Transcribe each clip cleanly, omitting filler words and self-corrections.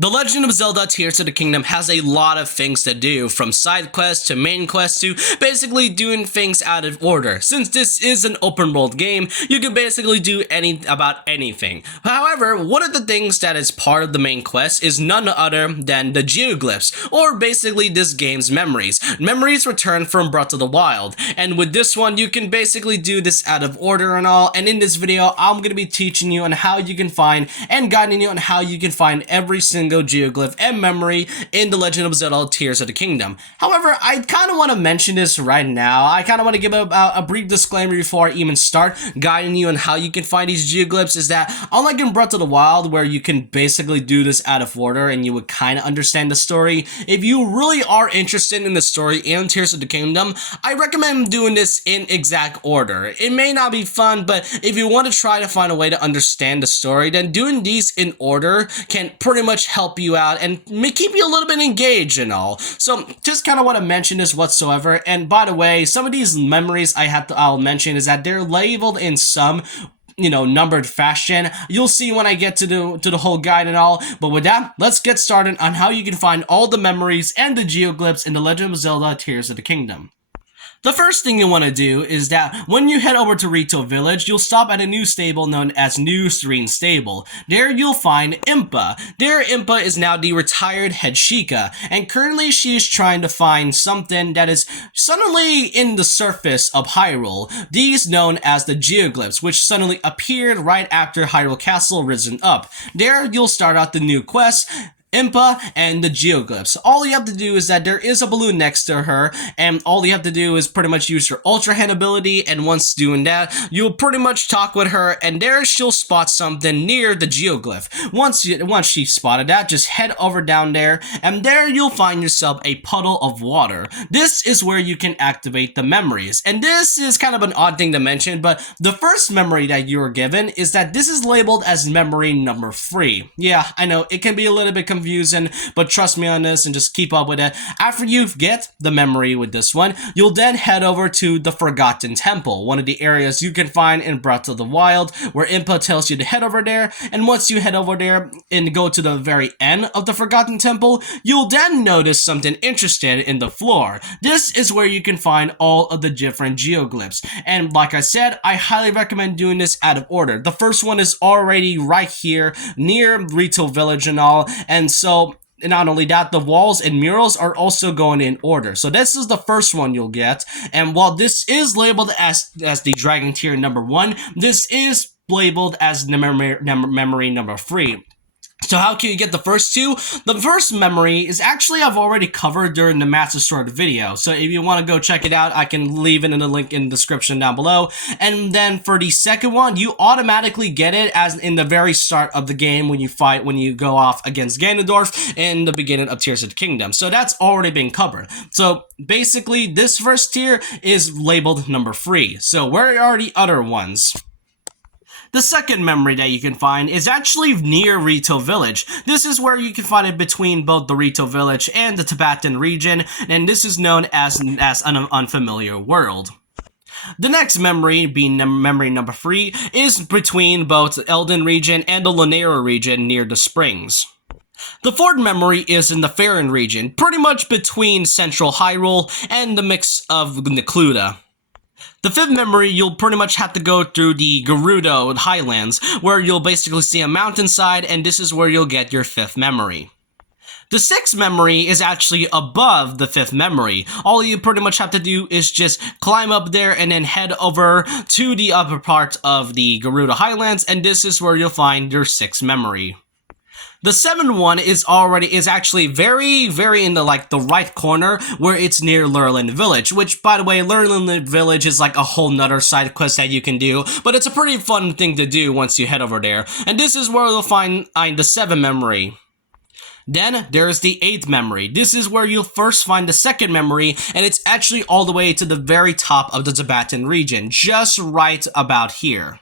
The Legend of Zelda Tears of the Kingdom has a lot of things to do, from side quests to main quests to basically doing things out of order. Since this is an open world game, you can basically do anything. However, one of the things that is part of the main quest is none other than the Geoglyphs, or basically this game's memories. Memories returned from Breath of the Wild, and with this one you can basically do this out of order and all, and in this video I'm going to be teaching you on how you can find and guiding you on how you can find every single geoglyph and memory in The Legend of Zelda Tears of the Kingdom. However, I kind of want to mention this right now. I kind of want to give a brief disclaimer before I even start guiding you on how you can find these geoglyphs, is that unlike in Breath of the Wild, where you can basically do this out of order and you would kind of understand the story, if you really are interested in the story in Tears of the Kingdom, I recommend doing this in exact order. It may not be fun, but if you want to try to find a way to understand the story, then doing these in order can pretty much help you out and keep you a little bit engaged and all. So just kind of want to mention this whatsoever. And by the way, some of these memories I'll mention is that they're labeled in some numbered fashion. You'll see when I get to the whole guide and all. But with that, let's get started on how you can find all the memories and the geoglyphs in The Legend of Zelda Tears of the Kingdom. The first thing you want to do is that when you head over to Rito Village, you'll stop at a new stable known as New Serene Stable. There you'll find Impa. There, Impa is now the retired head Sheikah, and currently she is trying to find something that is suddenly in the surface of Hyrule. These known as the Geoglyphs, which suddenly appeared right after Hyrule Castle risen up. There you'll start out the new quest, Impa and the Geoglyphs. All you have to do is that there is a balloon next to her, and all you have to do is pretty much use your Ultra Hand ability, and once doing that, you'll pretty much talk with her, and there she'll spot something near the Geoglyph. Once she spotted that, just head over down there, and there you'll find yourself a puddle of water. This is where you can activate the memories, and this is kind of an odd thing to mention, but the first memory that you are given is that this is labeled as memory number 3. Yeah, I know, it can be a little bit confusing, but trust me on this and just keep up with it. After you get the memory with this one, you'll then head over to the Forgotten Temple, one of the areas you can find in Breath of the Wild, where Impa tells you to head over there, and once you head over there and go to the very end of the Forgotten Temple, you'll then notice something interesting in the floor. This is where you can find all of the different geoglyphs, and like I said, I highly recommend doing this out of order. The first one is already right here near Rito Village and all, and so not only that, the walls and murals are also going in order. So this is the first one you'll get, and while this is labeled as the Dragon Tier number 1, this is labeled as the memory number 3. So how can you get the first two? The first memory is actually I've already covered during the Master Sword video. So if you want to go check it out, I can leave it in the link in the description down below. And then for the second one, you automatically get it as in the very start of the game when you go off against Ganondorf in the beginning of Tears of the Kingdom. So that's already been covered. So basically this first tier is labeled number 3. So where are the other ones? The second memory that you can find is actually near Rito Village. This is where you can find it between both the Rito Village and the Tibetan region, and this is known as an unfamiliar world. The next memory, being memory number 3, is between both the Elden region and the Lanera region near the springs. The fourth memory is in the Faron region, pretty much between central Hyrule and the mix of Necluda. The fifth memory, you'll pretty much have to go through the Gerudo Highlands, where you'll basically see a mountainside, and this is where you'll get your 5th memory. The 6th memory is actually above the 5th memory. All you pretty much have to do is just climb up there and then head over to the upper part of the Gerudo Highlands, and this is where you'll find your 6th memory. The 7th one is actually very, very in the right corner, where it's near Lurelin Village, which, by the way, Lurelin Village is like a whole nother side quest that you can do, but it's a pretty fun thing to do once you head over there. And this is where you'll find the 7th memory. Then there's the 8th memory. This is where you'll first find the 2nd memory, and it's actually all the way to the very top of the Tibetan region, just right about here.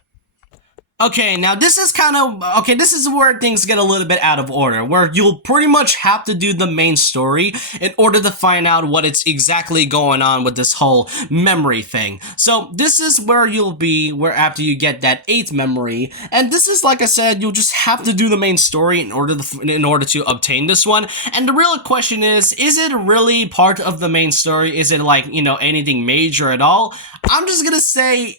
Okay, now this is kind of okay. This is where things get a little bit out of order, where you'll pretty much have to do the main story in order to find out what it's exactly going on with this whole memory thing. So this is where you'll be, where after you get that 8th memory, and this is like I said, you'll just have to do the main story in order to obtain this one. And the real question is it really part of the main story? Is it like anything major at all? I'm just gonna say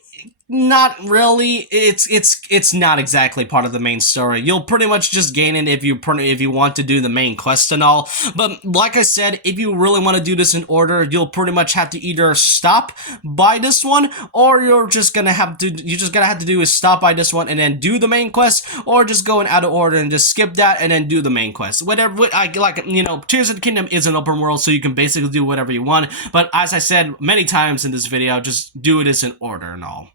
not really. It's not exactly part of the main story. You'll pretty much just gain it if you want to do the main quest and all. But like I said, if you really want to do this in order, you'll pretty much have to either stop by this one, or you're just gonna have to do is stop by this one and then do the main quest, or just go in out of order and just skip that and then do the main quest. Whatever. I like Tears of the Kingdom is an open world, so you can basically do whatever you want. But as I said many times in this video, just do it in order and all.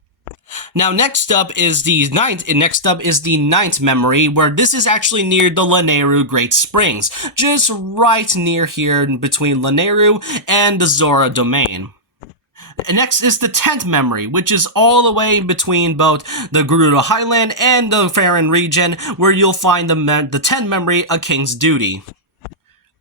Now, next up is the ninth memory, where this is actually near the Lanayru Great Springs, just right near here between Lanayru and the Zora domain. And next is the 10th memory, which is all the way between both the Gerudo Highland and the Faron region, where you'll find the 10th memory, A King's Duty.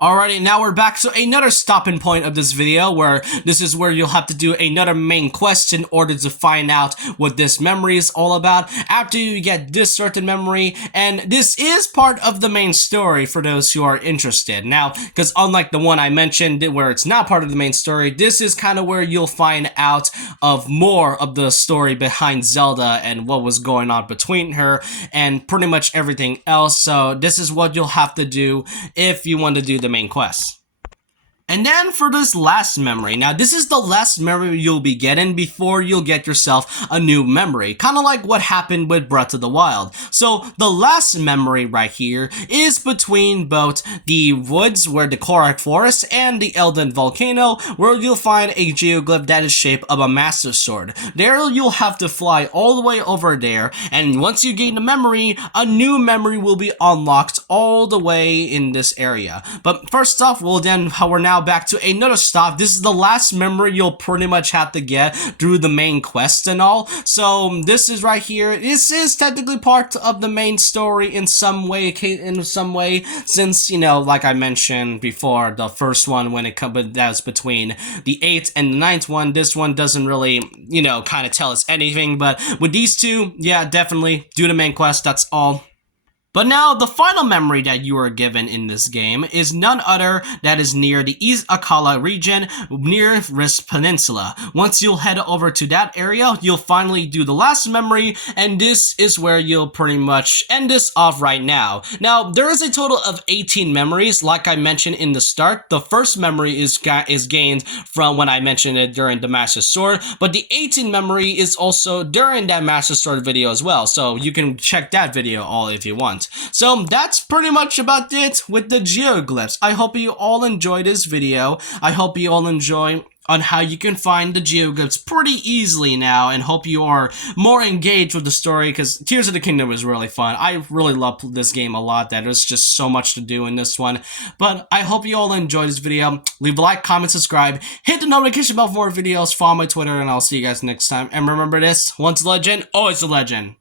Alrighty, now we're back to another stopping point of this video, where this is where you'll have to do another main quest in order to find out what this memory is all about after you get this certain memory, and this is part of the main story for those who are interested. Now, because unlike the one I mentioned where it's not part of the main story, this is kind of where you'll find out of more of the story behind Zelda and what was going on between her and pretty much everything else. So this is what you'll have to do if you want to do the main quest. And then for this last memory, now this is the last memory you'll be getting before you'll get yourself a new memory, kind of like what happened with Breath of the Wild. So the last memory right here is between both the woods where the Korak Forest and the Elden Volcano, where you'll find a geoglyph that is shaped of a Master Sword. There you'll have to fly all the way over there, and once you gain the memory, a new memory will be unlocked all the way in this area. But first off, we're now back to another stop. This is the last memory you'll pretty much have to get through the main quest and all. So this is right here. This is technically part of the main story in some way, since like I mentioned before, the first one when that's between the 8th and the 9th one. This one doesn't really kind of tell us anything, but with these two, yeah, definitely do the main quest. That's all. But now, the final memory that you are given in this game is none other that is near the East Akala region, near Risk Peninsula. Once you'll head over to that area, you'll finally do the last memory, and this is where you'll pretty much end this off right now. Now, there is a total of 18 memories, like I mentioned in the start. The first memory is gained from when I mentioned it during the Master Sword, but the 18th memory is also during that Master Sword video as well, so you can check that video all if you want. So that's pretty much about it with the geoglyphs. I hope you all enjoyed this video. I hope you all enjoy on how you can find the geoglyphs pretty easily now, and hope you are more engaged with the story, because Tears of the Kingdom is really fun. I really love this game a lot. There's just so much to do in this one. But I hope you all enjoyed this video. Leave a like, comment, subscribe, hit the notification bell for more videos, follow my Twitter, and I'll see you guys next time. And remember this, once a legend, always a legend.